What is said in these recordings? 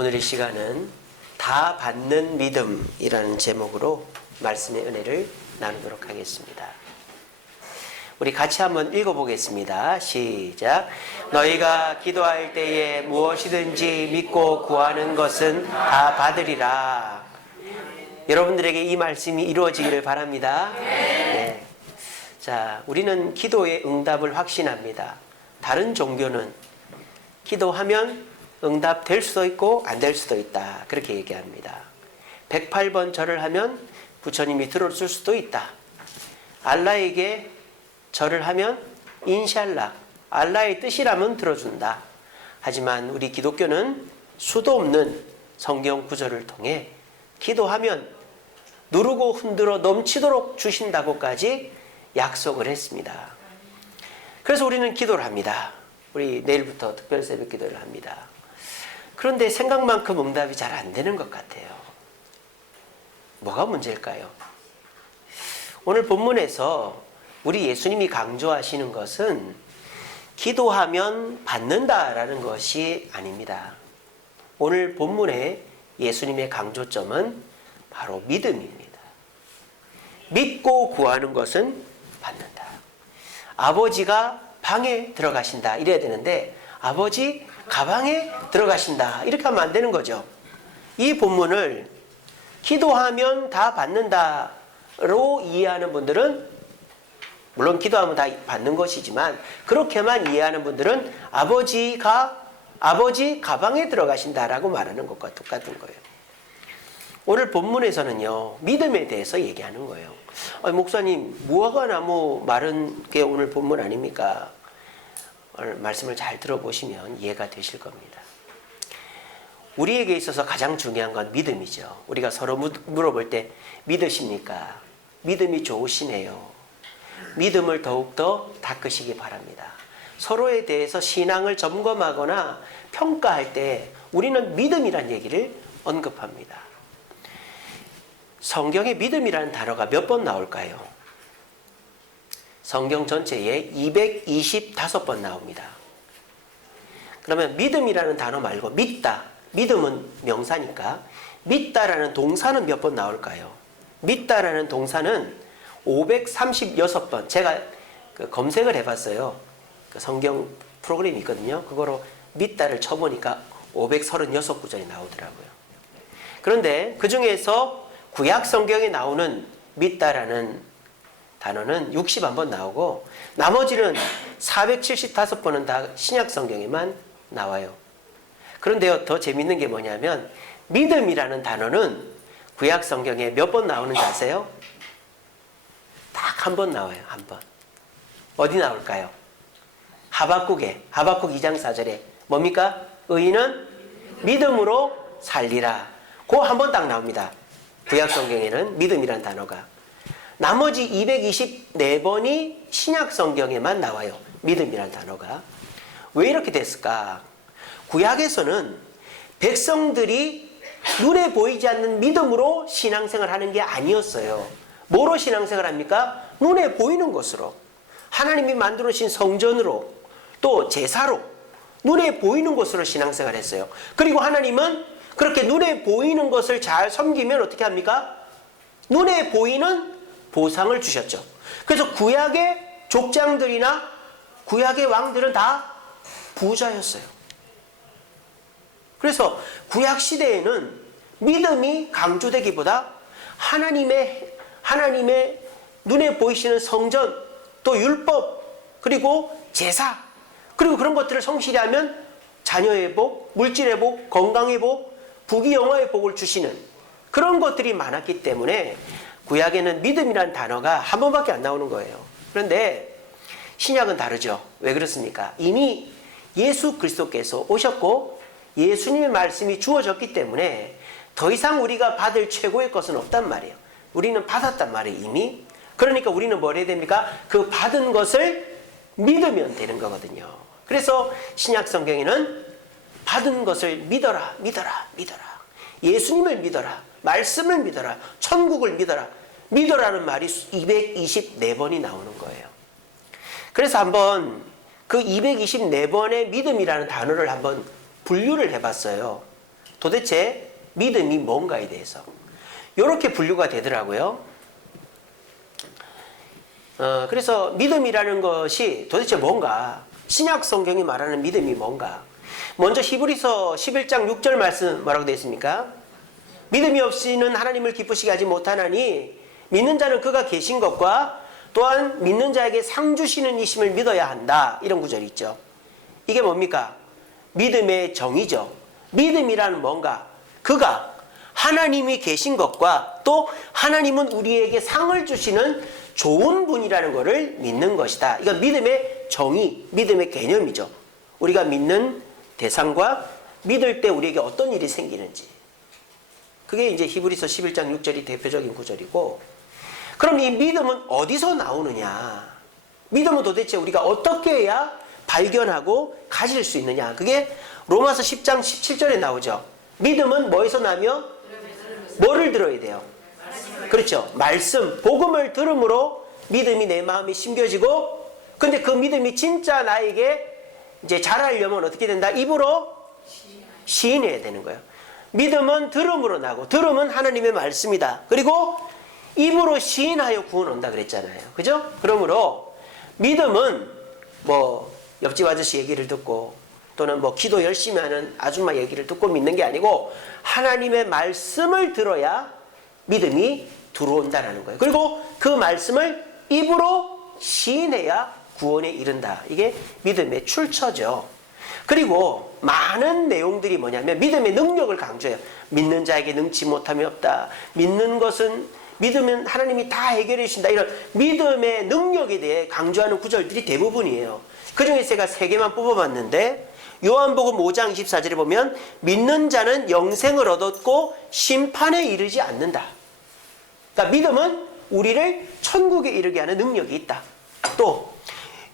오늘 이 시간은 다 받는 믿음이라는 제목으로 말씀의 은혜를 나누도록 하겠습니다. 우리 같이 한번 읽어보겠습니다. 시작. 너희가 기도할 때에 무엇이든지 믿고 구하는 것은 다 받으리라. 여러분들에게 이 말씀이 이루어지기를 바랍니다. 네. 자, 우리는 기도의 응답을 확신합니다. 다른 종교는 기도하면 응답될 수도 있고 안 될 수도 있다, 그렇게 얘기합니다. 108번 절을 하면 부처님이 들어줄 수도 있다. 알라에게 절을 하면 인샬라, 알라의 뜻이라면 들어준다. 하지만 우리 기독교는 수도 없는 성경 구절을 통해 기도하면 누르고 흔들어 넘치도록 주신다고까지 약속을 했습니다. 그래서 우리는 기도를 합니다. 우리 내일부터 특별 새벽 기도를 합니다. 그런데 생각만큼 응답이 잘 안 되는 것 같아요. 뭐가 문제일까요? 오늘 본문에서 우리 예수님이 강조하시는 것은 기도하면 받는다라는 것이 아닙니다. 오늘 본문의 예수님의 강조점은 바로 믿음입니다. 믿고 구하는 것은 받는다. 아버지가 방에 들어가신다 이래야 되는데 아버지 가방에 들어가신다 이렇게 하면 안 되는 거죠. 이 본문을 기도하면 다 받는다로 이해하는 분들은, 물론 기도하면 다 받는 것이지만 그렇게만 이해하는 분들은 아버지 가방에 들어가신다라고 말하는 것과 똑같은 거예요. 오늘 본문에서는요, 믿음에 대해서 얘기하는 거예요. 목사님, 무화과 나무 마른 게 오늘 본문 아닙니까? 오늘 말씀을 잘 들어보시면 이해가 되실 겁니다. 우리에게 있어서 가장 중요한 건 믿음이죠. 우리가 서로 물어볼 때 믿으십니까? 믿음이 좋으시네요. 믿음을 더욱더 닦으시기 바랍니다. 서로에 대해서 신앙을 점검하거나 평가할 때 우리는 믿음이란 얘기를 언급합니다. 성경에 믿음이라는 단어가 몇 번 나올까요? 성경 전체에 225번 나옵니다. 그러면 믿음이라는 단어 말고 믿다, 믿음은 명사니까 믿다라는 동사는 몇 번 나올까요? 믿다라는 동사는 536번. 제가 검색을 해봤어요. 성경 프로그램이 있거든요. 그거로 믿다를 쳐보니까 536구절이 나오더라고요. 그런데 그 중에서 구약 성경에 나오는 믿다라는 단어는 61번 나오고 나머지는 475번은 다 신약 성경에만 나와요. 그런데요, 더 재밌는 게 뭐냐면 믿음이라는 단어는 구약 성경에 몇 번 나오는지 아세요? 딱 한 번 나와요. 한 번. 어디 나올까요? 하박국 2장 4절에 뭡니까? 의인은 믿음으로 살리라. 그 한 번 딱 나옵니다. 구약 성경에는 믿음이라는 단어가. 나머지 224번이 신약 성경에만 나와요. 믿음이라는 단어가. 왜 이렇게 됐을까? 구약에서는 백성들이 눈에 보이지 않는 믿음으로 신앙생활 하는 게 아니었어요. 뭐로 신앙생활 합니까? 눈에 보이는 것으로. 하나님이 만들어 주신 성전으로, 또 제사로, 눈에 보이는 것으로 신앙생활 했어요. 그리고 하나님은 그렇게 눈에 보이는 것을 잘 섬기면 어떻게 합니까? 눈에 보이는 보상을 주셨죠. 그래서 구약의 족장들이나 구약의 왕들은 다 부자였어요. 그래서 구약 시대에는 믿음이 강조되기보다 하나님의 눈에 보이시는 성전, 또 율법, 그리고 제사, 그리고 그런 것들을 성실히 하면 자녀의 복, 물질의 복, 건강의 복, 부귀영화의 복을 주시는 그런 것들이 많았기 때문에 구약에는 믿음이라는 단어가 한 번밖에 안 나오는 거예요. 그런데 신약은 다르죠. 왜 그렇습니까? 이미 예수 그리스도께서 오셨고 예수님의 말씀이 주어졌기 때문에 더 이상 우리가 받을 최고의 것은 없단 말이에요. 우리는 받았단 말이에요, 이미. 그러니까 우리는 뭘 해야 됩니까? 그 받은 것을 믿으면 되는 거거든요. 그래서 신약 성경에는 받은 것을 믿어라, 믿어라, 믿어라. 예수님을 믿어라, 말씀을 믿어라, 천국을 믿어라. 믿어라는 말이 224번이 나오는 거예요. 그래서 한번 그 224번의 믿음이라는 단어를 한번 분류를 해봤어요. 도대체 믿음이 뭔가에 대해서 이렇게 분류가 되더라고요. 그래서 믿음이라는 것이 도대체 뭔가, 신약 성경이 말하는 믿음이 뭔가. 먼저 히브리서 11장 6절 말씀 뭐라고 되어 있습니까? 믿음이 없이는 하나님을 기쁘시게 하지 못하나니 믿는 자는 그가 계신 것과 또한 믿는 자에게 상 주시는 이심을 믿어야 한다. 이런 구절이 있죠. 이게 뭡니까? 믿음의 정의죠. 믿음이라는 뭔가, 그가 하나님이 계신 것과 또 하나님은 우리에게 상을 주시는 좋은 분이라는 것을 믿는 것이다. 이건 믿음의 정의, 믿음의 개념이죠. 우리가 믿는 대상과 믿을 때 우리에게 어떤 일이 생기는지. 그게 이제 히브리서 11장 6절이 대표적인 구절이고, 그럼 이 믿음은 어디서 나오느냐? 믿음은 도대체 우리가 어떻게 해야 발견하고 가질 수 있느냐? 그게 로마서 10장 17절에 나오죠. 믿음은 뭐에서 나며? 뭐를 들어야 돼요? 그렇죠. 말씀, 복음을 들음으로 믿음이 내 마음에 심겨지고, 근데 그 믿음이 진짜 나에게 이제 자라려면 어떻게 된다? 입으로 시인해야 되는 거예요. 믿음은 들음으로 나고, 들음은 하나님의 말씀이다. 그리고 입으로 시인하여 구원 온다 그랬잖아요. 그죠? 그러므로 믿음은 뭐 옆집 아저씨 얘기를 듣고 또는 뭐 기도 열심히 하는 아줌마 얘기를 듣고 믿는 게 아니고 하나님의 말씀을 들어야 믿음이 들어온다라는 거예요. 그리고 그 말씀을 입으로 시인해야 구원에 이른다. 이게 믿음의 출처죠. 그리고 많은 내용들이 뭐냐면 믿음의 능력을 강조해요. 믿는 자에게 능치 못함이 없다. 믿으면 하나님이 다 해결해 주신다. 이런 믿음의 능력에 대해 강조하는 구절들이 대부분이에요. 그중에서 제가 3개만 뽑아봤는데, 요한복음 5장 24절에 보면 믿는 자는 영생을 얻었고 심판에 이르지 않는다. 그러니까 믿음은 우리를 천국에 이르게 하는 능력이 있다. 또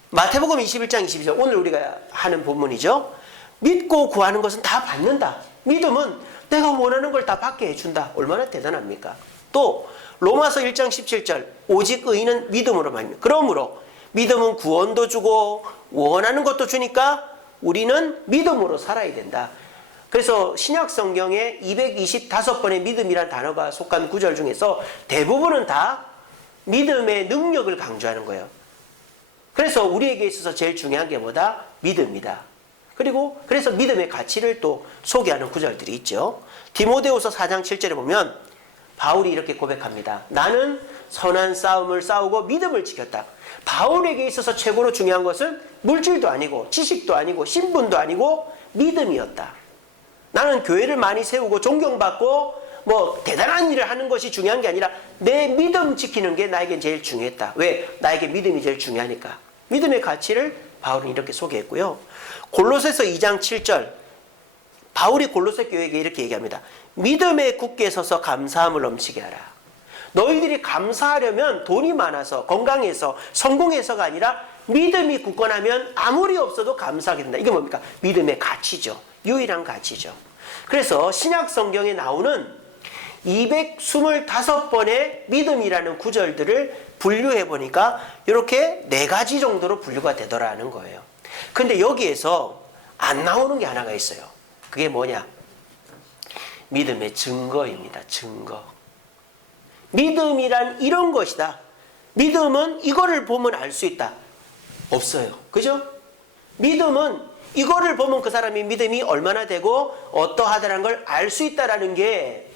마태복음 21장 22절, 오늘 우리가 하는 본문이죠. 믿고 구하는 것은 다 받는다. 믿음은 내가 원하는 걸 다 받게 해준다. 얼마나 대단합니까? 또 로마서 1장 17절, 오직 의인은 믿음으로 말입니다. 그러므로 믿음은 구원도 주고 원하는 것도 주니까 우리는 믿음으로 살아야 된다. 그래서 신약 성경에 225번의 믿음이라는 단어가 속한 구절 중에서 대부분은 다 믿음의 능력을 강조하는 거예요. 그래서 우리에게 있어서 제일 중요한 게 뭐다? 믿음이다. 그리고 그래서 믿음의 가치를 또 소개하는 구절들이 있죠. 디모데후서 4장 7절에 보면 바울이 이렇게 고백합니다. 나는 선한 싸움을 싸우고 믿음을 지켰다. 바울에게 있어서 최고로 중요한 것은 물질도 아니고 지식도 아니고 신분도 아니고 믿음이었다. 나는 교회를 많이 세우고 존경받고 뭐 대단한 일을 하는 것이 중요한 게 아니라 내 믿음 지키는 게 나에게 제일 중요했다. 왜? 나에게 믿음이 제일 중요하니까. 믿음의 가치를 바울은 이렇게 소개했고요. 골로새서 2장 7절, 바울이 골로새 교회에게 이렇게 얘기합니다. 믿음에 굳게 서서 감사함을 넘치게 하라. 너희들이 감사하려면 돈이 많아서 건강해서 성공해서가 아니라 믿음이 굳건하면 아무리 없어도 감사하게 된다. 이게 뭡니까? 믿음의 가치죠. 유일한 가치죠. 그래서 신약 성경에 나오는 225번의 믿음이라는 구절들을 분류해 보니까 이렇게 4가지 정도로 분류가 되더라는 거예요. 근데 여기에서 안 나오는 게 하나가 있어요. 그게 뭐냐? 믿음의 증거입니다. 증거. 믿음이란 이런 것이다. 믿음은 이거를 보면 알 수 있다. 없어요. 그죠? 믿음은 이거를 보면 그 사람이 믿음이 얼마나 되고 어떠하다는 걸 알 수 있다라는 게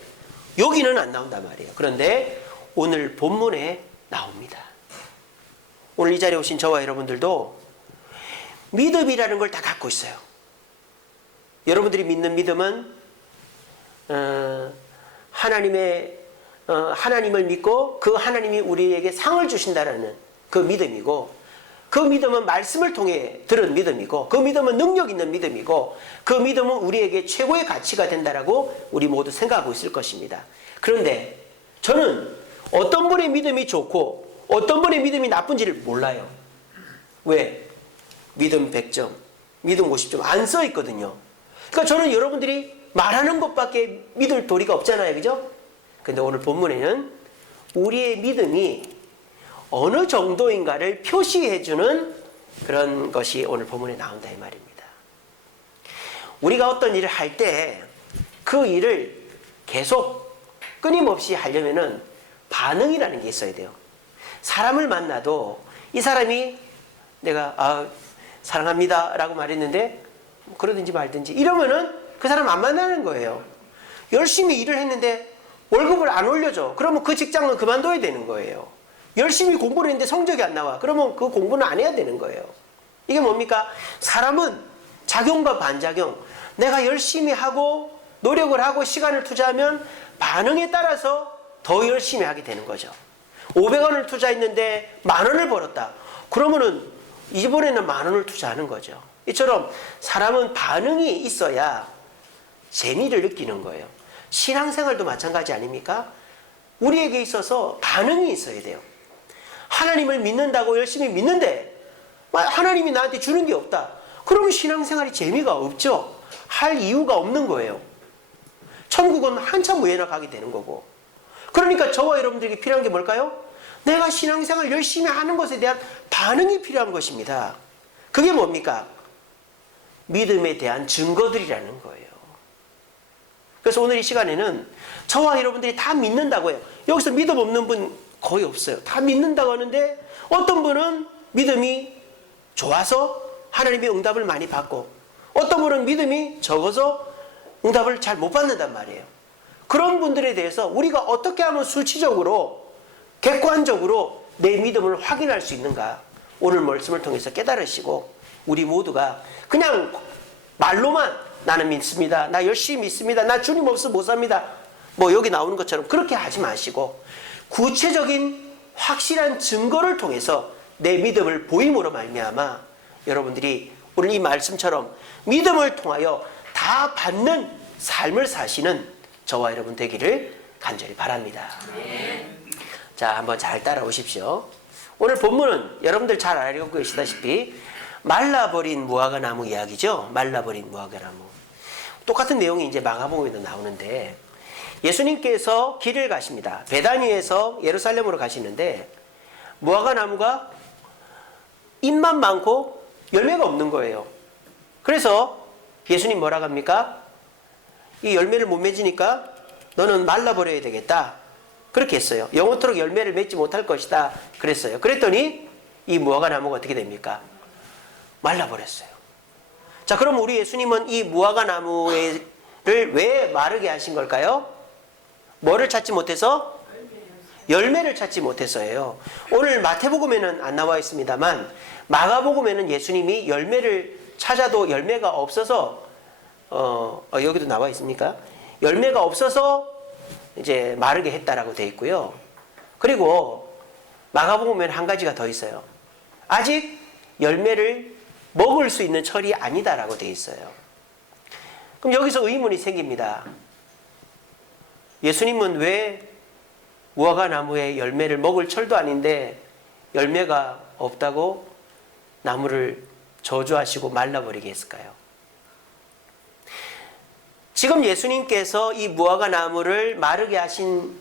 여기는 안 나온단 말이에요. 그런데 오늘 본문에 나옵니다. 오늘 이 자리에 오신 저와 여러분들도 믿음이라는 걸 다 갖고 있어요. 여러분들이 믿는 믿음은 하나님을 믿고 그 하나님이 우리에게 상을 주신다라는 그 믿음이고, 그 믿음은 말씀을 통해 들은 믿음이고, 그 믿음은 능력 있는 믿음이고, 그 믿음은 우리에게 최고의 가치가 된다라고 우리 모두 생각하고 있을 것입니다. 그런데 저는 어떤 분의 믿음이 좋고 어떤 분의 믿음이 나쁜지를 몰라요. 왜? 믿음 100점, 믿음 50점 안 써 있거든요. 그러니까 저는 여러분들이 말하는 것밖에 믿을 도리가 없잖아요. 그죠? 근데 오늘 본문에는 우리의 믿음이 어느 정도인가를 표시해주는 그런 것이 오늘 본문에 나온다 이 말입니다. 우리가 어떤 일을 할 때 그 일을 계속 끊임없이 하려면은 반응이라는 게 있어야 돼요. 사람을 만나도 이 사람이 내가 사랑합니다 라고 말했는데 그러든지 말든지 이러면은 그 사람 안 만나는 거예요. 열심히 일을 했는데 월급을 안 올려줘. 그러면 그 직장은 그만둬야 되는 거예요. 열심히 공부를 했는데 성적이 안 나와. 그러면 그 공부는 안 해야 되는 거예요. 이게 뭡니까? 사람은 작용과 반작용. 내가 열심히 하고 노력을 하고 시간을 투자하면 반응에 따라서 더 열심히 하게 되는 거죠. 500원을 투자했는데 10,000원을 벌었다. 그러면은 이번에는 10,000원을 투자하는 거죠. 이처럼 사람은 반응이 있어야 재미를 느끼는 거예요. 신앙생활도 마찬가지 아닙니까? 우리에게 있어서 반응이 있어야 돼요. 하나님을 믿는다고 열심히 믿는데 하나님이 나한테 주는 게 없다. 그러면 신앙생활이 재미가 없죠. 할 이유가 없는 거예요. 천국은 한참 후에나 가게 되는 거고. 그러니까 저와 여러분들에게 필요한 게 뭘까요? 내가 신앙생활 열심히 하는 것에 대한 반응이 필요한 것입니다. 그게 뭡니까? 믿음에 대한 증거들이라는 거예요. 그래서 오늘 이 시간에는 저와 여러분들이 다 믿는다고 해요. 여기서 믿음 없는 분 거의 없어요. 다 믿는다고 하는데 어떤 분은 믿음이 좋아서 하나님의 응답을 많이 받고 어떤 분은 믿음이 적어서 응답을 잘 못 받는단 말이에요. 그런 분들에 대해서 우리가 어떻게 하면 수치적으로 객관적으로 내 믿음을 확인할 수 있는가 오늘 말씀을 통해서 깨달으시고 우리 모두가 그냥 말로만 나는 믿습니다. 나 열심히 믿습니다. 나 주님 없으면 못 삽니다. 뭐 여기 나오는 것처럼 그렇게 하지 마시고 구체적인 확실한 증거를 통해서 내 믿음을 보임으로 말미암아 여러분들이 오늘 이 말씀처럼 믿음을 통하여 다 받는 삶을 사시는 저와 여러분 되기를 간절히 바랍니다. 자, 한번 잘 따라오십시오. 오늘 본문은 여러분들 잘 알고 계시다시피 말라버린 무화과나무 이야기죠. 말라버린 무화과나무. 똑같은 내용이 이제 마가복음에도 나오는데 예수님께서 길을 가십니다. 베다니에서 예루살렘으로 가시는데 무화과나무가 잎만 많고 열매가 없는 거예요. 그래서 예수님 뭐라고 합니까? 이 열매를 못 맺으니까 너는 말라버려야 되겠다. 그렇게 했어요. 영원토록 열매를 맺지 못할 것이다. 그랬어요. 그랬더니 이 무화과나무가 어떻게 됩니까? 말라버렸어요. 자, 그럼 우리 예수님은 이 무화과나무를 왜 마르게 하신 걸까요? 뭐를 찾지 못해서? 열매를 찾지 못해서예요. 오늘 마태복음에는 안 나와 있습니다만 마가복음에는 예수님이 열매를 찾아도 열매가 없어서 여기도 나와 있습니까? 열매가 없어서 이제 마르게 했다라고 되어 있고요. 그리고 마가복음에는 한 가지가 더 있어요. 아직 열매를 먹을 수 있는 철이 아니다라고 되어 있어요. 그럼 여기서 의문이 생깁니다. 예수님은 왜 무화과나무의 열매를 먹을 철도 아닌데 열매가 없다고 나무를 저주하시고 말라버리게 했을까요? 지금 예수님께서 이 무화과나무를 마르게 하신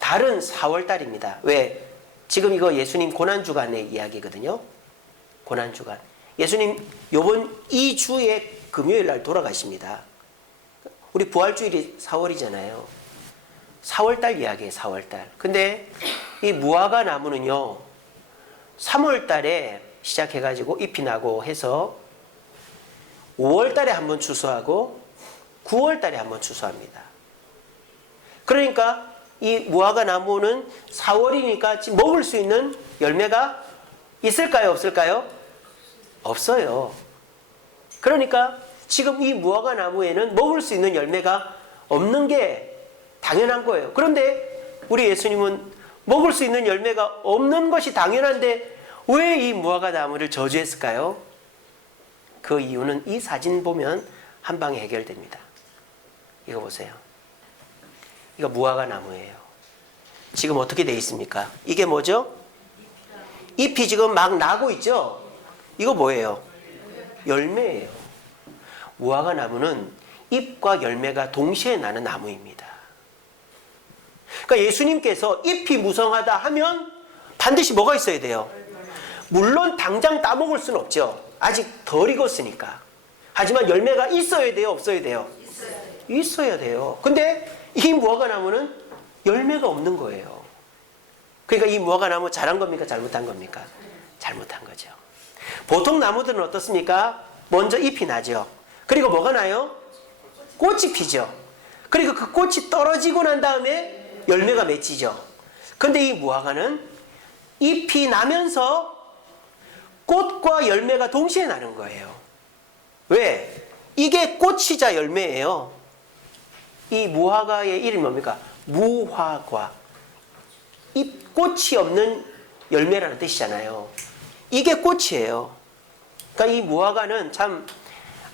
달은 4월달입니다. 왜? 지금 이거 예수님 고난주간의 이야기거든요. 고난주간. 예수님 요번 2주의 금요일 날 돌아가십니다. 우리 부활주일이 4월이잖아요. 4월달 이야기예요. 4월달. 근데 이 무화과나무는요 3월달에 시작해가지고 잎이 나고 해서 5월달에 한번 추수하고 9월달에 한번 추수합니다. 그러니까 이 무화과나무는 4월이니까 지금 먹을 수 있는 열매가 있을까요? 없을까요? 없어요. 그러니까 지금 이 무화과나무에는 먹을 수 있는 열매가 없는 게 당연한 거예요. 그런데 우리 예수님은 먹을 수 있는 열매가 없는 것이 당연한데 왜 이 무화과나무를 저주했을까요? 그 이유는 이 사진 보면 한 방에 해결됩니다. 이거 보세요. 이거 무화과나무예요. 지금 어떻게 되어 있습니까? 이게 뭐죠? 잎이 지금 막 나고 있죠? 이거 뭐예요? 열매예요. 무화과나무는 잎과 열매가 동시에 나는 나무입니다. 그러니까 예수님께서 잎이 무성하다 하면 반드시 뭐가 있어야 돼요? 물론 당장 따먹을 수는 없죠. 아직 덜 익었으니까. 하지만 열매가 있어야 돼요? 없어야 돼요? 있어야 돼요. 근데 이 무화과 나무는 열매가 없는 거예요. 그러니까 이 무화과 나무 잘한 겁니까? 잘못한 겁니까? 잘못한 거죠. 보통 나무들은 어떻습니까? 먼저 잎이 나죠. 그리고 뭐가 나요? 꽃이 피죠. 그리고 그 꽃이 떨어지고 난 다음에 열매가 맺히죠. 근데 이 무화과는 잎이 나면서 꽃과 열매가 동시에 나는 거예요. 왜? 이게 꽃이자 열매예요. 이 무화과의 이름이 뭡니까? 무화과. 꽃이 없는 열매라는 뜻이잖아요. 이게 꽃이에요. 그러니까 이 무화과는 참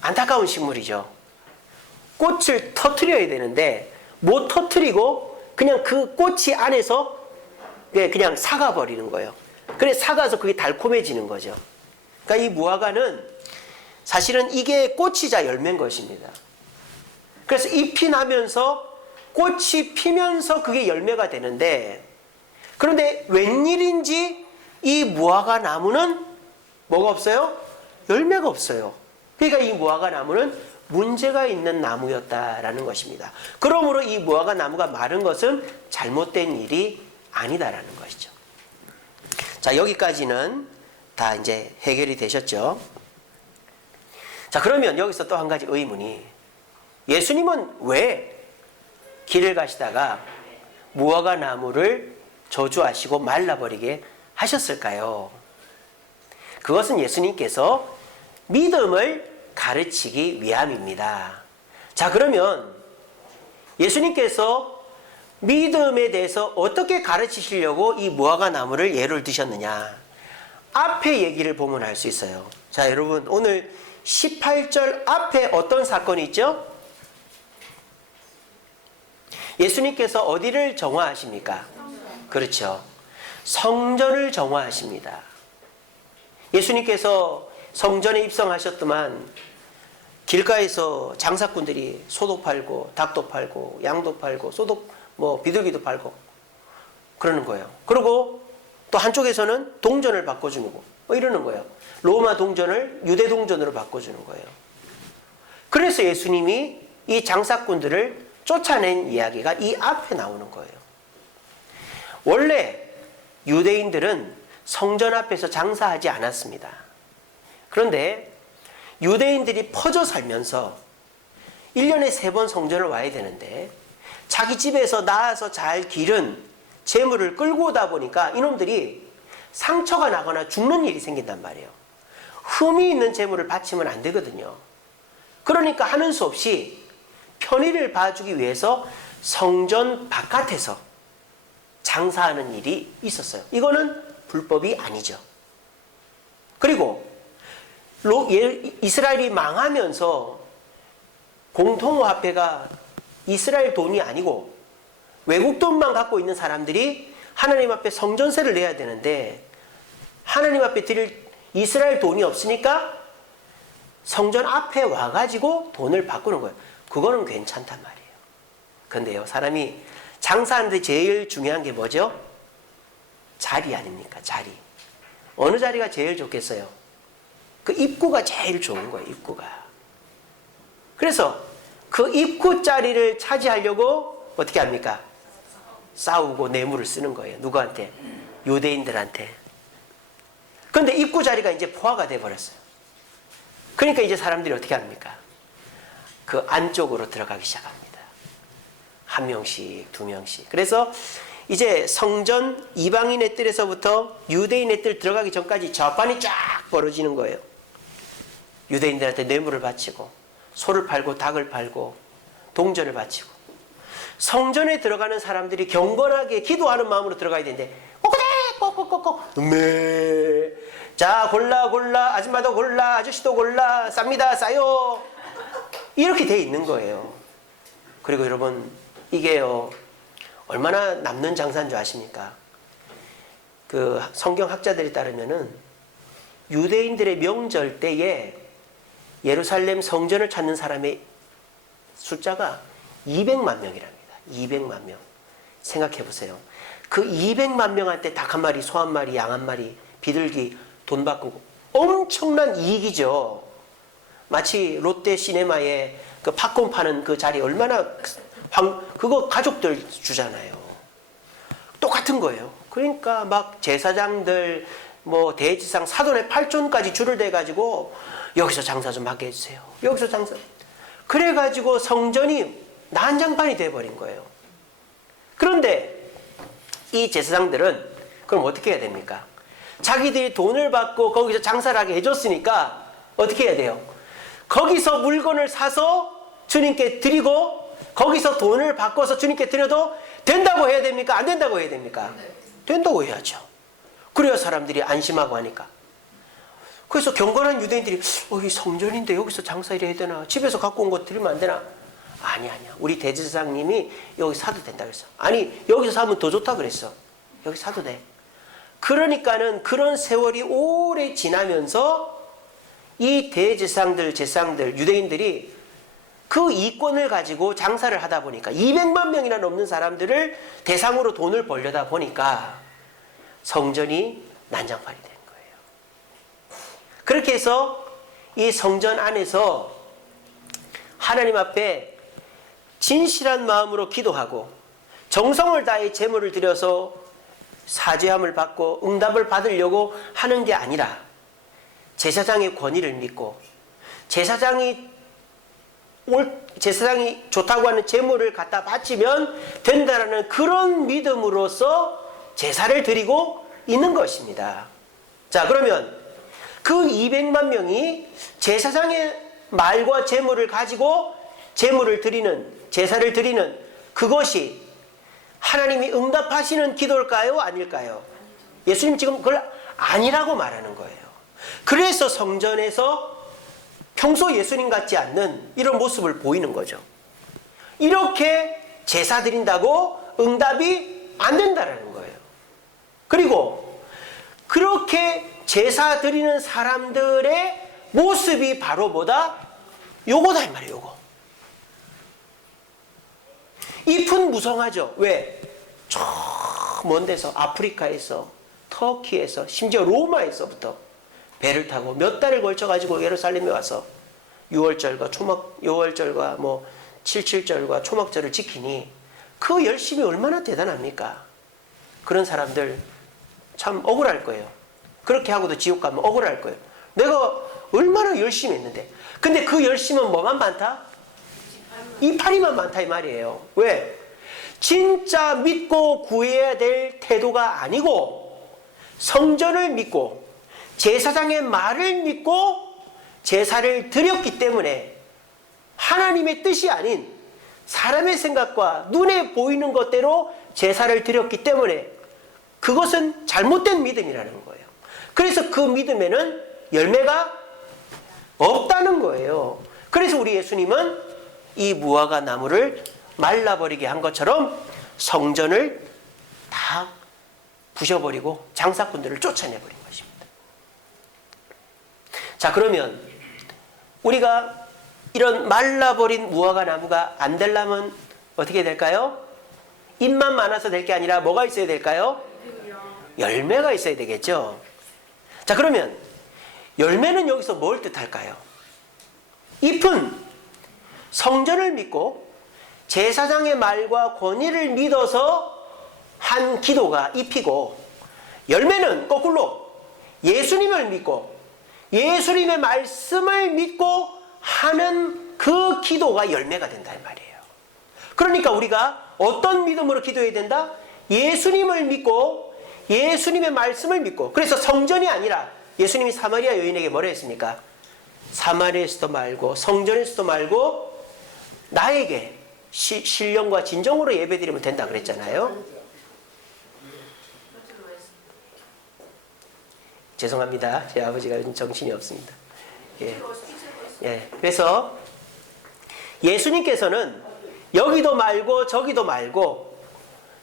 안타까운 식물이죠. 꽃을 터트려야 되는데 못 터트리고 그냥 그 꽃이 안에서 그냥 사가버리는 거예요. 그래서 사가서 그게 달콤해지는 거죠. 그러니까 이 무화과는 사실은 이게 꽃이자 열매인 것입니다. 그래서 잎이 나면서 꽃이 피면서 그게 열매가 되는데, 그런데 웬일인지 이 무화과 나무는 뭐가 없어요? 열매가 없어요. 그러니까 이 무화과 나무는 문제가 있는 나무였다라는 것입니다. 그러므로 이 무화과 나무가 마른 것은 잘못된 일이 아니다라는 것이죠. 자, 여기까지는 다 이제 해결이 되셨죠? 자, 그러면 여기서 또 한 가지 의문이, 예수님은 왜 길을 가시다가 무화과 나무를 저주하시고 말라버리게 하셨을까요? 그것은 예수님께서 믿음을 가르치기 위함입니다. 자, 그러면 예수님께서 믿음에 대해서 어떻게 가르치시려고 이 무화과 나무를 예를 드셨느냐? 앞에 얘기를 보면 알 수 있어요. 자, 여러분, 오늘 18절 앞에 어떤 사건이 있죠? 예수님께서 어디를 정화하십니까? 그렇죠. 성전을 정화하십니다. 예수님께서 성전에 입성하셨더만 길가에서 장사꾼들이 소도 팔고 닭도 팔고 양도 팔고 소도 비둘기도 팔고 그러는 거예요. 그리고 또 한쪽에서는 동전을 바꿔주는 거 이러는 거예요. 로마 동전을 유대 동전으로 바꿔주는 거예요. 그래서 예수님이 이 장사꾼들을 쫓아낸 이야기가 이 앞에 나오는 거예요. 원래 유대인들은 성전 앞에서 장사하지 않았습니다. 그런데 유대인들이 퍼져 살면서 1년에 3번 성전을 와야 되는데 자기 집에서 낳아서 잘 기른 재물을 끌고 오다 보니까 이놈들이 상처가 나거나 죽는 일이 생긴단 말이에요. 흠이 있는 재물을 바치면 안 되거든요. 그러니까 하는 수 없이 편의를 봐주기 위해서 성전 바깥에서 장사하는 일이 있었어요. 이거는 불법이 아니죠. 그리고 이스라엘이 망하면서 공통화폐가 이스라엘 돈이 아니고 외국 돈만 갖고 있는 사람들이 하나님 앞에 성전세를 내야 되는데 하나님 앞에 드릴 이스라엘 돈이 없으니까 성전 앞에 와가지고 돈을 바꾸는 거예요. 그거는 괜찮단 말이에요. 근데요, 사람이 장사하는데 제일 중요한 게 뭐죠? 자리 아닙니까? 자리. 어느 자리가 제일 좋겠어요? 그 입구가 제일 좋은 거예요. 입구가. 그래서 그 입구 자리를 차지하려고 어떻게 합니까? 싸우고 뇌물을 쓰는 거예요. 누구한테? 유대인들한테. 그런데 입구 자리가 이제 포화가 돼버렸어요. 그러니까 이제 사람들이 어떻게 합니까? 그 안쪽으로 들어가기 시작합니다. 한 명씩, 두 명씩. 그래서 이제 성전 이방인의 뜰에서부터 유대인의 뜰 들어가기 전까지 좌판이 쫙 벌어지는 거예요. 유대인들한테 뇌물을 바치고 소를 팔고 닭을 팔고 동전을 바치고 성전에 들어가는 사람들이 경건하게 기도하는 마음으로 들어가야 되는데 꼬꼬댁 음메 자 골라 아줌마도 골라 아저씨도 골라 쌉니다 싸요 이렇게 돼 있는 거예요. 그리고 여러분 이게요 얼마나 남는 장사인 줄 아십니까? 그 성경학자들에 따르면은 유대인들의 명절 때에 예루살렘 성전을 찾는 사람의 숫자가 200만 명이랍니다. 200만 명. 생각해 보세요. 그 200만 명한테 닭 한 마리, 소 한 마리, 양 한 마리, 비둘기 돈 바꾸고 엄청난 이익이죠. 마치 롯데 시네마에 그 팝콘 파는 그 자리 얼마나 그거 가족들 주잖아요. 똑같은 거예요. 그러니까 막 제사장들 뭐 대지상 사돈의 팔촌까지 줄을 대가지고 여기서 장사 좀 하게 해주세요. 여기서 장사. 그래가지고 성전이 난장판이 돼버린 거예요. 그런데 이 제사장들은 그럼 어떻게 해야 됩니까? 자기들이 돈을 받고 거기서 장사를 하게 해줬으니까 어떻게 해야 돼요? 거기서 물건을 사서 주님께 드리고 거기서 돈을 바꿔서 주님께 드려도 된다고 해야 됩니까? 안 된다고 해야 됩니까? 된다고 해야죠. 그래야 사람들이 안심하고 하니까. 그래서 경건한 유대인들이 이 성전인데 여기서 장사를 해야 되나? 집에서 갖고 온 거 드리면 안 되나? 아니야. 우리 대제사장님이 여기 사도 된다 그랬어. 아니 여기서 사면 더 좋다 그랬어. 여기 사도 돼. 그러니까는 그런 세월이 오래 지나면서 이 대제사장들, 제사장들, 유대인들이 그 이권을 가지고 장사를 하다 보니까 200만 명이나 넘는 사람들을 대상으로 돈을 벌려다 보니까 성전이 난장판이 된 거예요. 그렇게 해서 이 성전 안에서 하나님 앞에 진실한 마음으로 기도하고 정성을 다해 제물을 드려서 사죄함을 받고 응답을 받으려고 하는 게 아니라 제사장의 권위를 믿고 제사장이 좋다고 하는 제물을 갖다 바치면 된다라는 그런 믿음으로서 제사를 드리고 있는 것입니다. 자, 그러면 그 200만 명이 제사장의 말과 제물을 가지고 제물을 드리는, 제사를 드리는 그것이 하나님이 응답하시는 기도일까요? 아닐까요? 예수님 지금 그걸 아니라고 말하는 거예요. 그래서 성전에서 평소 예수님 같지 않는 이런 모습을 보이는 거죠. 이렇게 제사 드린다고 응답이 안 된다는 거예요. 그리고 그렇게 제사 드리는 사람들의 모습이 바로 뭐다? 요거다 이 말이에요. 요거. 잎은 무성하죠. 왜? 저 먼 데서 아프리카에서 터키에서 심지어 로마에서부터 배를 타고 몇 달을 걸쳐가지고 예루살렘에 와서 6월절과 뭐 77절과 초막절을 지키니 그 열심이 얼마나 대단합니까? 그런 사람들 참 억울할 거예요. 그렇게 하고도 지옥 가면 억울할 거예요. 내가 얼마나 열심히 했는데. 근데 그 열심은 뭐만 많다? 이파리만 많다 이 말이에요. 왜? 진짜 믿고 구해야 될 태도가 아니고 성전을 믿고 제사장의 말을 믿고 제사를 드렸기 때문에 하나님의 뜻이 아닌 사람의 생각과 눈에 보이는 것대로 제사를 드렸기 때문에 그것은 잘못된 믿음이라는 거예요. 그래서 그 믿음에는 열매가 없다는 거예요. 그래서 우리 예수님은 이 무화과 나무를 말라버리게 한 것처럼 성전을 다 부셔버리고 장사꾼들을 쫓아내버린 것입니다. 자, 그러면 우리가 이런 말라버린 무화과 나무가 안 되려면 어떻게 될까요? 잎만 많아서 될 게 아니라 뭐가 있어야 될까요? 열매가 있어야 되겠죠. 자, 그러면 열매는 여기서 뭘 뜻할까요? 잎은 성전을 믿고 제사장의 말과 권위를 믿어서 한 기도가 잎이고, 열매는 거꾸로 예수님을 믿고 예수님의 말씀을 믿고 하는 그 기도가 열매가 된다는 말이에요. 그러니까 우리가 어떤 믿음으로 기도해야 된다? 예수님을 믿고 예수님의 말씀을 믿고. 그래서 성전이 아니라 예수님이 사마리아 여인에게 뭐라 했습니까? 사마리아에서도 말고 성전에서도 말고 나에게 신령과 진정으로 예배드리면 된다 그랬잖아요. 죄송합니다. 제 아버지가 요즘 정신이 없습니다. 그래서 예수님께서는 여기도 말고 저기도 말고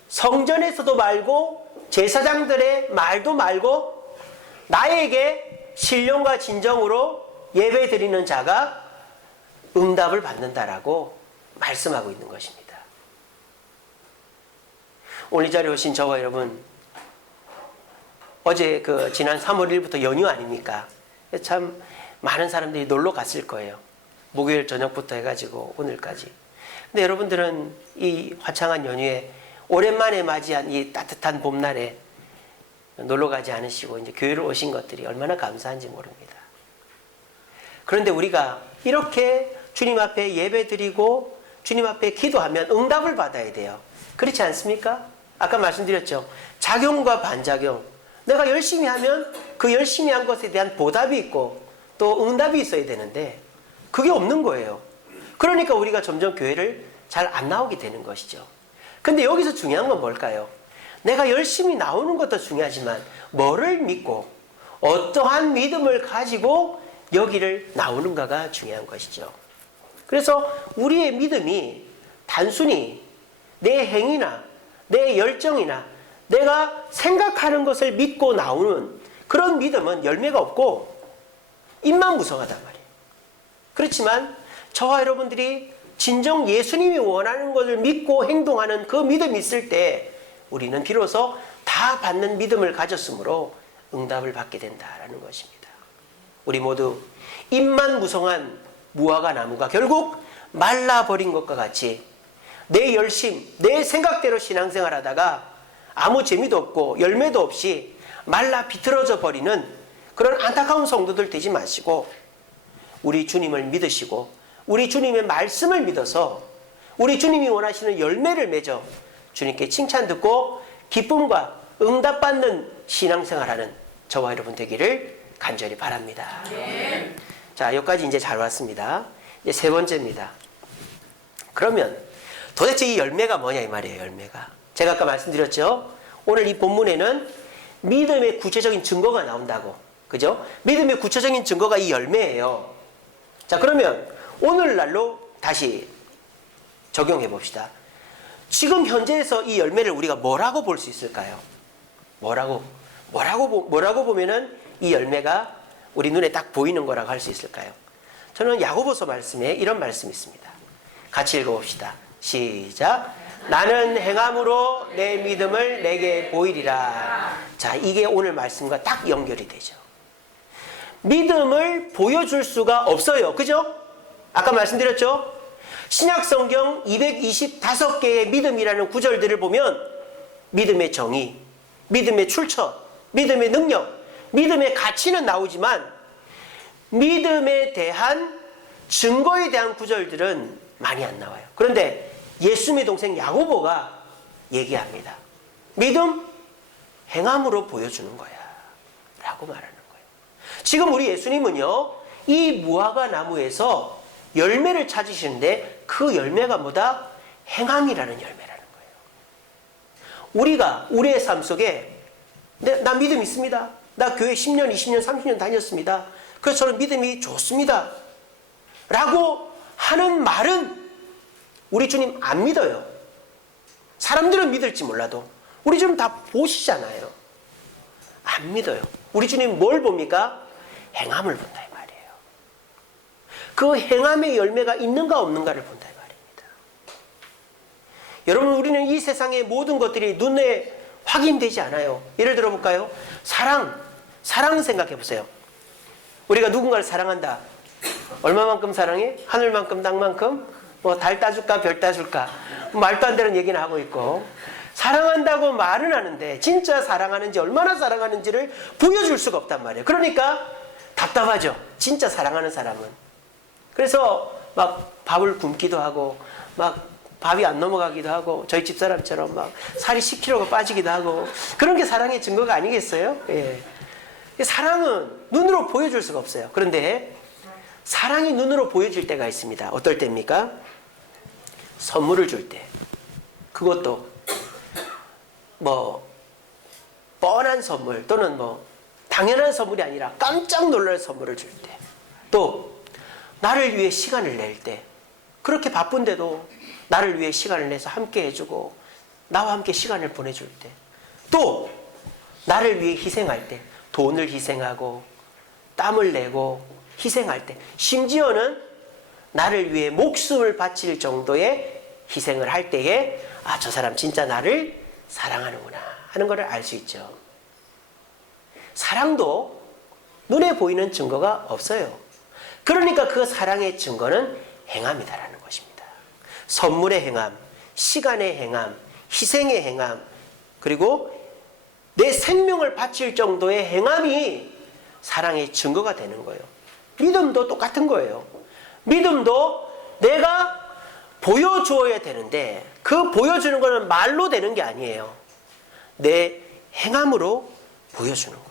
성전에서도 말고 제사장들의 말도 말고 나에게 신령과 진정으로 예배드리는 자가 응답을 받는다라고 말씀하고 있는 것입니다. 오늘 이 자리에 오신 저와 여러분, 어제 지난 3월 1일부터 연휴 아닙니까? 참 많은 사람들이 놀러 갔을 거예요. 목요일 저녁부터 해가지고 오늘까지. 근데 여러분들은 이 화창한 연휴에 오랜만에 맞이한 이 따뜻한 봄날에 놀러 가지 않으시고 이제 교회로 오신 것들이 얼마나 감사한지 모릅니다. 그런데 우리가 이렇게 주님 앞에 예배드리고 주님 앞에 기도하면 응답을 받아야 돼요. 그렇지 않습니까? 아까 말씀드렸죠. 작용과 반작용. 내가 열심히 하면 그 열심히 한 것에 대한 보답이 있고 또 응답이 있어야 되는데 그게 없는 거예요. 그러니까 우리가 점점 교회를 잘 안 나오게 되는 것이죠. 근데 여기서 중요한 건 뭘까요? 내가 열심히 나오는 것도 중요하지만 뭐를 믿고 어떠한 믿음을 가지고 여기를 나오는가가 중요한 것이죠. 그래서 우리의 믿음이 단순히 내 행위나 내 열정이나 내가 생각하는 것을 믿고 나오는 그런 믿음은 열매가 없고 입만 무성하단 말이에요. 그렇지만 저와 여러분들이 진정 예수님이 원하는 것을 믿고 행동하는 그 믿음이 있을 때 우리는 비로소 다 받는 믿음을 가졌으므로 응답을 받게 된다라는 것입니다. 우리 모두 입만 무성한 무화과 나무가 결국 말라버린 것과 같이 내 열심, 내 생각대로 신앙생활 하다가 아무 재미도 없고 열매도 없이 말라 비틀어져 버리는 그런 안타까운 성도들 되지 마시고 우리 주님을 믿으시고 우리 주님의 말씀을 믿어서 우리 주님이 원하시는 열매를 맺어 주님께 칭찬 듣고 기쁨과 응답받는 신앙생활하는 저와 여러분 되기를 간절히 바랍니다. 네. 자, 여기까지 이제 잘 왔습니다. 이제 세 번째입니다. 그러면 도대체 이 열매가 뭐냐 이 말이에요. 열매가. 제가 아까 말씀드렸죠. 오늘 이 본문에는 믿음의 구체적인 증거가 나온다고. 그죠? 믿음의 구체적인 증거가 이 열매예요. 자, 그러면 오늘날로 다시 적용해 봅시다. 지금 현재에서 이 열매를 우리가 뭐라고 볼 수 있을까요? 뭐라고 보면은 이 열매가 우리 눈에 딱 보이는 거라고 할 수 있을까요? 저는 야고보서 말씀에 이런 말씀이 있습니다. 같이 읽어봅시다. 시작. 나는 행함으로 내 믿음을 내게 보이리라. 자, 이게 오늘 말씀과 딱 연결이 되죠. 믿음을 보여줄 수가 없어요. 그죠? 아까 말씀드렸죠? 신약성경 225개의 믿음이라는 구절들을 보면 믿음의 정의, 믿음의 출처, 믿음의 능력, 믿음의 가치는 나오지만 믿음에 대한 증거에 대한 구절들은 많이 안 나와요. 그런데 예수님의 동생 야고보가 얘기합니다. 믿음 행함으로 보여주는 거야 라고 말하는 거예요. 지금 우리 예수님은요 이 무화과 나무에서 열매를 찾으시는데 그 열매가 뭐다? 행함이라는 열매라는 거예요. 우리가 우리의 삶 속에 나 믿음 있습니다. 나 교회 10년, 20년, 30년 다녔습니다. 그래서 저는 믿음이 좋습니다. 라고 하는 말은 우리 주님 안 믿어요. 사람들은 믿을지 몰라도 우리 주님 다 보시잖아요. 안 믿어요. 우리 주님 뭘 봅니까? 행함을 본다 이 말이에요. 그 행함의 열매가 있는가 없는가를 본다 이 말입니다. 여러분 우리는 이 세상의 모든 것들이 눈에 확인되지 않아요. 예를 들어 볼까요? 사랑 생각해 보세요. 우리가 누군가를 사랑한다. 얼마만큼 사랑해? 하늘만큼 땅만큼? 뭐 달 따줄까 별 따줄까? 말도 안 되는 얘기는 하고 있고 사랑한다고 말은 하는데 진짜 사랑하는지 얼마나 사랑하는지를 보여줄 수가 없단 말이에요. 그러니까 답답하죠. 진짜 사랑하는 사람은. 그래서 막 밥을 굶기도 하고 막 밥이 안 넘어가기도 하고 저희 집사람처럼 막 살이 10kg가 빠지기도 하고 그런 게 사랑의 증거가 아니겠어요? 예. 사랑은 눈으로 보여줄 수가 없어요. 그런데 사랑이 눈으로 보여질 때가 있습니다. 어떨 때입니까? 선물을 줄 때. 그것도 뭐 뻔한 선물 또는 뭐 당연한 선물이 아니라 깜짝 놀랄 선물을 줄 때. 또 나를 위해 시간을 낼 때. 그렇게 바쁜데도 나를 위해 시간을 내서 함께 해주고 나와 함께 시간을 보내줄 때. 또 나를 위해 희생할 때. 돈을 희생하고 땀을 내고 희생할 때. 심지어는 나를 위해 목숨을 바칠 정도의 희생을 할 때에 아, 저 사람 진짜 나를 사랑하는구나 하는 것을 알 수 있죠. 사랑도 눈에 보이는 증거가 없어요. 그러니까 그 사랑의 증거는 행함이다라는 것입니다. 선물의 행함, 시간의 행함, 희생의 행함, 그리고 내 생명을 바칠 정도의 행함이 사랑의 증거가 되는 거예요. 믿음도 똑같은 거예요. 믿음도 내가 보여주어야 되는데 그 보여주는 것은 말로 되는 게 아니에요. 내 행함으로 보여주는 거예요.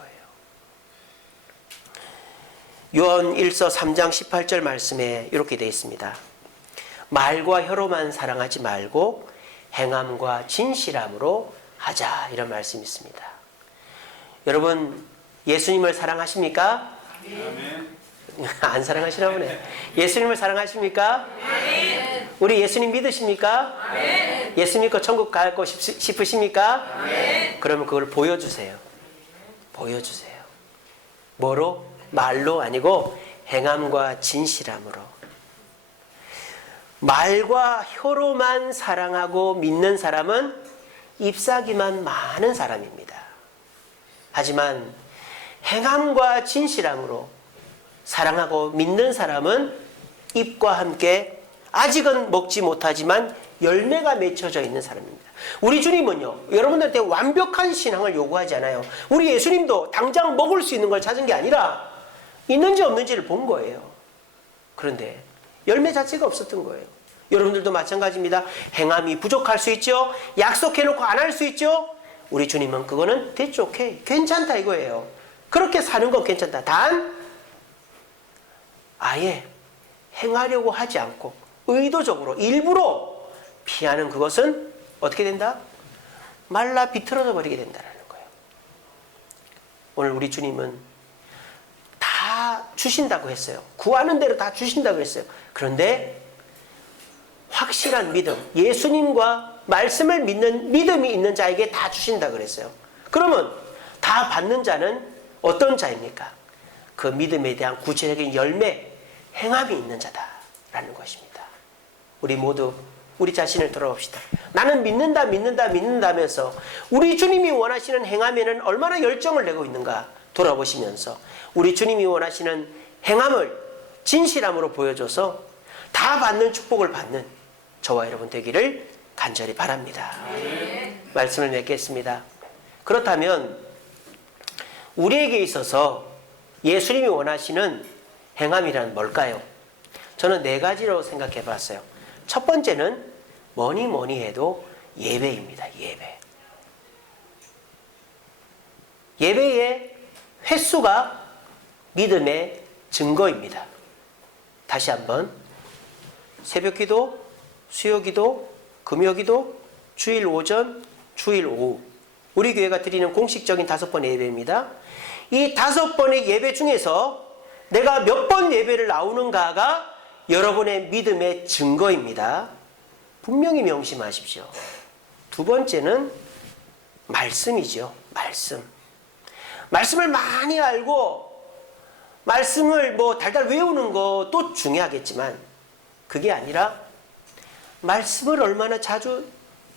요한 1서 3장 18절 말씀에 이렇게 되어 있습니다. 말과 혀로만 사랑하지 말고 행함과 진실함으로 하자, 이런 말씀이 있습니다. 여러분, 예수님을 사랑하십니까? 아멘. 안 사랑하시나 보네. 예수님을 사랑하십니까? 아멘. 우리 예수님 믿으십니까? 아멘. 예수님 거 천국 가고 싶으십니까? 아멘. 그러면 그걸 보여주세요. 보여주세요. 뭐로? 말로 아니고 행함과 진실함으로. 말과 혀로만 사랑하고 믿는 사람은 잎사귀만 많은 사람입니다. 하지만 행함과 진실함으로 사랑하고 믿는 사람은 잎과 함께 아직은 먹지 못하지만 열매가 맺혀져 있는 사람입니다. 우리 주님은요, 여러분들한테 완벽한 신앙을 요구하지 않아요. 우리 예수님도 당장 먹을 수 있는 걸 찾은 게 아니라 있는지 없는지를 본 거예요. 그런데 열매 자체가 없었던 거예요. 여러분들도 마찬가지입니다. 행함이 부족할 수 있죠. 약속해놓고 안 할 수 있죠. 우리 주님은 그거는 that's okay, 괜찮다 이거예요. 그렇게 사는 건 괜찮다. 단 아예 행하려고 하지 않고 의도적으로 일부러 피하는 그것은 어떻게 된다? 말라 비틀어져 버리게 된다는 거예요. 오늘 우리 주님은 다 주신다고 했어요. 구하는 대로 다 주신다고 했어요. 그런데 확실한 믿음, 예수님과 말씀을 믿는 믿음이 있는 자에게 다 주신다고 그랬어요. 그러면 다 받는 자는 어떤 자입니까? 그 믿음에 대한 구체적인 열매, 행함이 있는 자다라는 것입니다. 우리 모두 우리 자신을 돌아봅시다. 나는 믿는다면서 우리 주님이 원하시는 행함에는 얼마나 열정을 내고 있는가 돌아보시면서 우리 주님이 원하시는 행함을 진실함으로 보여줘서 다 받는 축복을 받는 저와 여러분 되기를 간절히 바랍니다. 말씀을 맺겠습니다. 그렇다면 우리에게 있어서 예수님이 원하시는 행함이란 뭘까요? 저는 4가지로 생각해 봤어요. 첫 번째는 뭐니 해도 예배입니다. 예배. 예배의 횟수가 믿음의 증거입니다. 다시 한번 새벽기도, 수요기도, 금요기도, 주일 오전, 주일 오후 우리 교회가 드리는 공식적인 5번의 예배입니다. 이 5번의 예배 중에서 내가 몇 번 예배를 나오는가가 여러분의 믿음의 증거입니다. 분명히 명심하십시오. 두 번째는 말씀이죠. 말씀. 말씀을 많이 알고 말씀을 달달 외우는 것도 중요하겠지만 그게 아니라 말씀을 얼마나 자주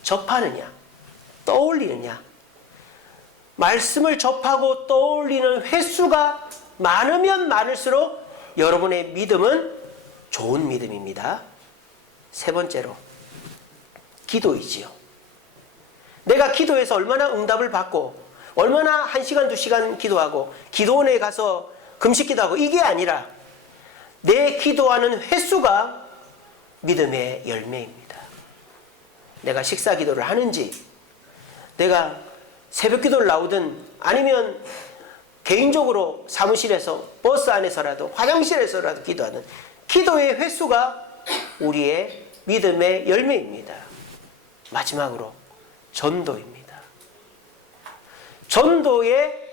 접하느냐, 떠올리느냐. 말씀을 접하고 떠올리는 횟수가 많으면 많을수록 여러분의 믿음은 좋은 믿음입니다. 세 번째로 기도이지요. 내가 기도해서 얼마나 응답을 받고 얼마나 1시간, 2시간 기도하고 기도원에 가서 금식기도하고 이게 아니라 내 기도하는 횟수가 믿음의 열매입니다. 내가 식사 기도를 하는지 내가 새벽 기도를 나오든 아니면 개인적으로 사무실에서 버스 안에서라도 화장실에서라도 기도하는 기도의 횟수가 우리의 믿음의 열매입니다. 마지막으로 전도입니다. 전도의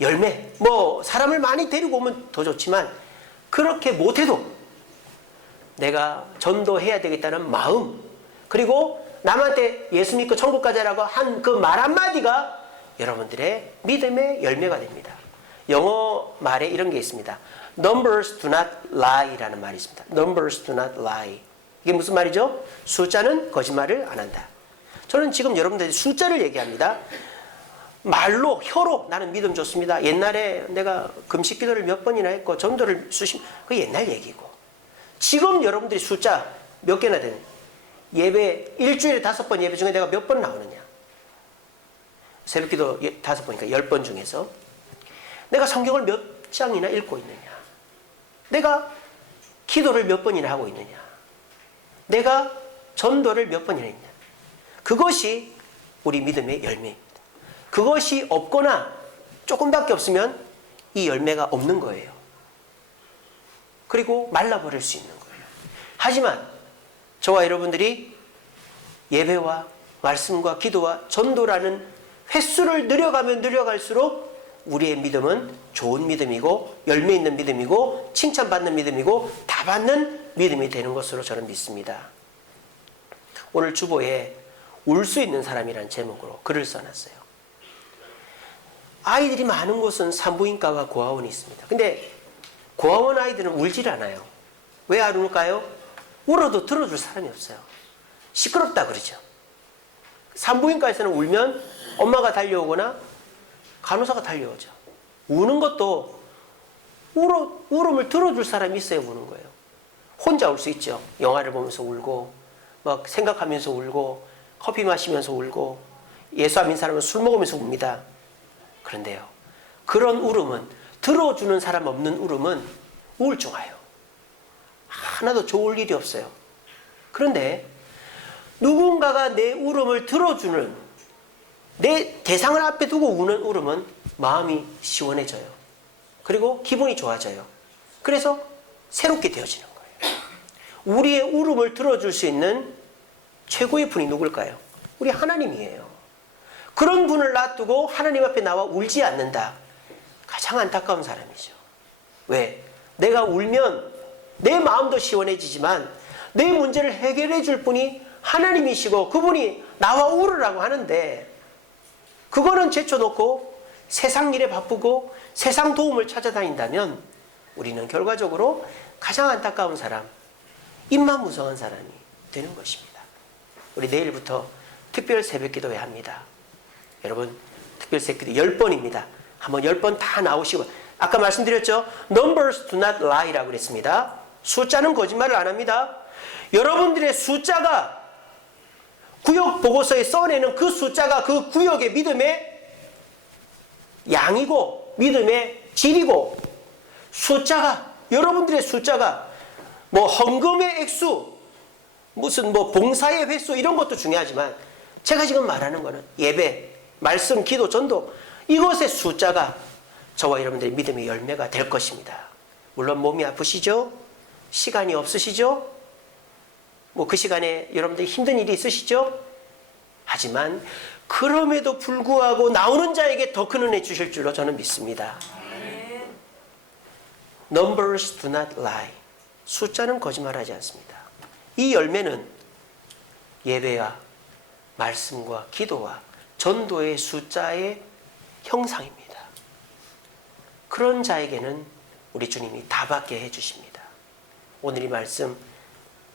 열매. 사람을 많이 데리고 오면 더 좋지만 그렇게 못해도 내가 전도해야 되겠다는 마음, 그리고 남한테 예수 믿고 천국 가자라고 한 그 말 한마디가 여러분들의 믿음의 열매가 됩니다. 영어 말에 이런 게 있습니다. Numbers do not lie 라는 말이 있습니다. Numbers do not lie. 이게 무슨 말이죠? 숫자는 거짓말을 안 한다. 저는 지금 여러분들이 숫자를 얘기합니다. 말로 혀로 나는 믿음 좋습니다. 옛날에 내가 금식 기도를 몇 번이나 했고 전도를 그 옛날 얘기고, 지금 여러분들이 숫자 몇 개나 되는 예배 일주일에 5번 예배 중에 내가 몇 번 나오느냐? 새벽기도 5번이니까 10번 중에서 내가 성경을 몇 장이나 읽고 있느냐? 내가 기도를 몇 번이나 하고 있느냐? 내가 전도를 몇 번이나 했느냐? 그것이 우리 믿음의 열매입니다. 그것이 없거나 조금밖에 없으면 이 열매가 없는 거예요. 그리고 말라버릴 수 있는 거예요. 하지만 저와 여러분들이 예배와 말씀과 기도와 전도라는 횟수를 늘려가면 늘려갈수록 우리의 믿음은 좋은 믿음이고 열매 있는 믿음이고 칭찬받는 믿음이고 다 받는 믿음이 되는 것으로 저는 믿습니다. 오늘 주보에 울 수 있는 사람이라는 제목으로 글을 써놨어요. 아이들이 많은 곳은 산부인과와 고아원이 있습니다. 근데 고아원 아이들은 울질 않아요. 왜 안 울까요? 울어도 들어줄 사람이 없어요. 시끄럽다 그러죠. 산부인과에서는 울면 엄마가 달려오거나 간호사가 달려오죠. 우는 것도 울음을 들어줄 사람이 있어야 우는 거예요. 혼자 울 수 있죠. 영화를 보면서 울고 막 생각하면서 울고 커피 마시면서 울고 예수 안 믿는 사람은 술 먹으면서 웁니다. 그런데요, 그런 울음은, 들어주는 사람 없는 울음은 우울증와요. 하나도 좋을 일이 없어요. 그런데 누군가가 내 울음을 들어주는, 내 대상을 앞에 두고 우는 울음은 마음이 시원해져요. 그리고 기분이 좋아져요. 그래서 새롭게 되어지는 거예요. 우리의 울음을 들어줄 수 있는 최고의 분이 누굴까요? 우리 하나님이에요. 그런 분을 놔두고 하나님 앞에 나와 울지 않는다. 가장 안타까운 사람이죠. 왜? 내가 울면 내 마음도 시원해지지만 내 문제를 해결해 줄 분이 하나님이시고 그분이 나와 울으라고 하는데, 그거는 제쳐놓고 세상 일에 바쁘고 세상 도움을 찾아다닌다면 우리는 결과적으로 가장 안타까운 사람, 입만 무성한 사람이 되는 것입니다. 우리 내일부터 특별 새벽기도회 합니다. 여러분, 특별 새벽기도 10번입니다. 한번 10번 다 나오시고, 아까 말씀드렸죠? Numbers do not lie라고 그랬습니다. 숫자는 거짓말을 안 합니다. 여러분들의 숫자가 구역 보고서에 써내는 그 숫자가 그 구역의 믿음의 양이고 믿음의 질이고, 숫자가, 여러분들의 숫자가 뭐 헌금의 액수, 무슨 뭐 봉사의 횟수 이런 것도 중요하지만 제가 지금 말하는 거는 예배, 말씀, 기도, 전도, 이것의 숫자가 저와 여러분들의 믿음의 열매가 될 것입니다. 물론 몸이 아프시죠? 시간이 없으시죠? 뭐 그 시간에 여러분들이 힘든 일이 있으시죠? 하지만 그럼에도 불구하고 나오는 자에게 더 큰 은혜 주실 줄로 저는 믿습니다. Numbers do not lie. 숫자는 거짓말하지 않습니다. 이 열매는 예배와 말씀과 기도와 전도의 숫자의 형상입니다. 그런 자에게는 우리 주님이 다 받게 해주십니다. 오늘 이 말씀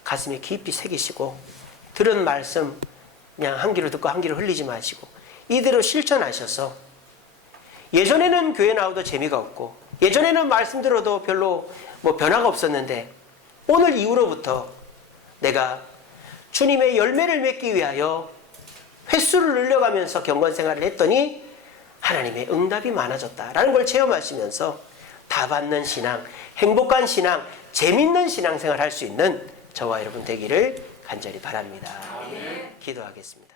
가슴에 깊이 새기시고, 들은 말씀 그냥 한 귀로 듣고 한 귀로 흘리지 마시고 이대로 실천하셔서, 예전에는 교회 나와도 재미가 없고 예전에는 말씀 들어도 별로 뭐 변화가 없었는데, 오늘 이후로부터 내가 주님의 열매를 맺기 위하여 횟수를 늘려가면서 경건 생활을 했더니 하나님의 응답이 많아졌다라는 걸 체험하시면서 다 받는 신앙, 행복한 신앙, 재밌는 신앙생활 할 수 있는 저와 여러분 되기를 간절히 바랍니다. 기도하겠습니다.